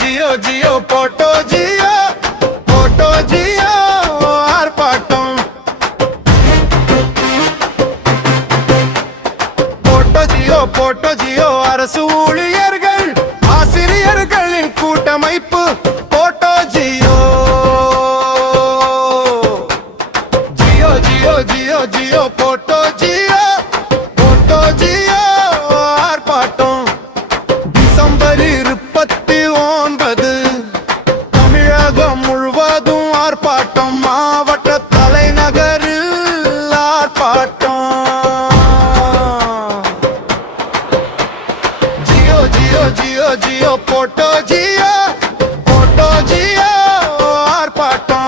Jio Jio photo Jio ஆர்ப்பாட்டம் photo Jio அரசு ஊழியர்கள் ஆசிரியர்களின் கூட்டமைப்பு போட்டோ ஜியோ ஜியோ ஜியோ ஜியோ ஜியோ போட்டோ ஜியோ ஆர்ப்பாட்டம் டிசம்பர் 29 தமிழகம் முழுவதும் ஆர்ப்பாட்டம் மாவட்ட தலைநகரில் ஆர்ப்பாட்டம் ஜியோ ஜியோ போட்டோ ஜியோ ஆர்ப்பாட்டம்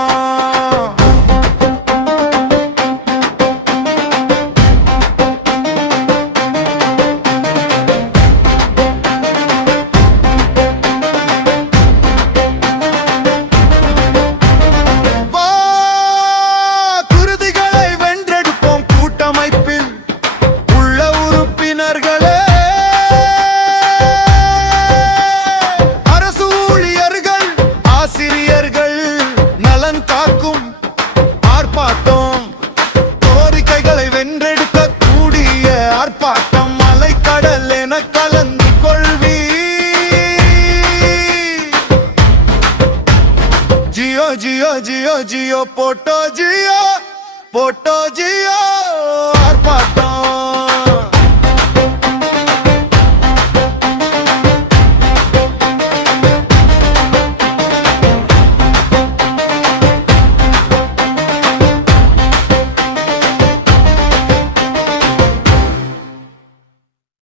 குருதிகளை வென்றெடுப்போம் கூட்டமைப்பில் உள்ள உறுப்பினர்களே ஆர்ப்பாட்டம் கோரிக்கைகளை வென்றெடுக்க கூடிய ஆர்ப்பாட்டம் மலைக்கடல் என கலந்து கொள்வி ஜியோ ஜியோ ஜியோ ஜியோ போட்டோ ஜியோ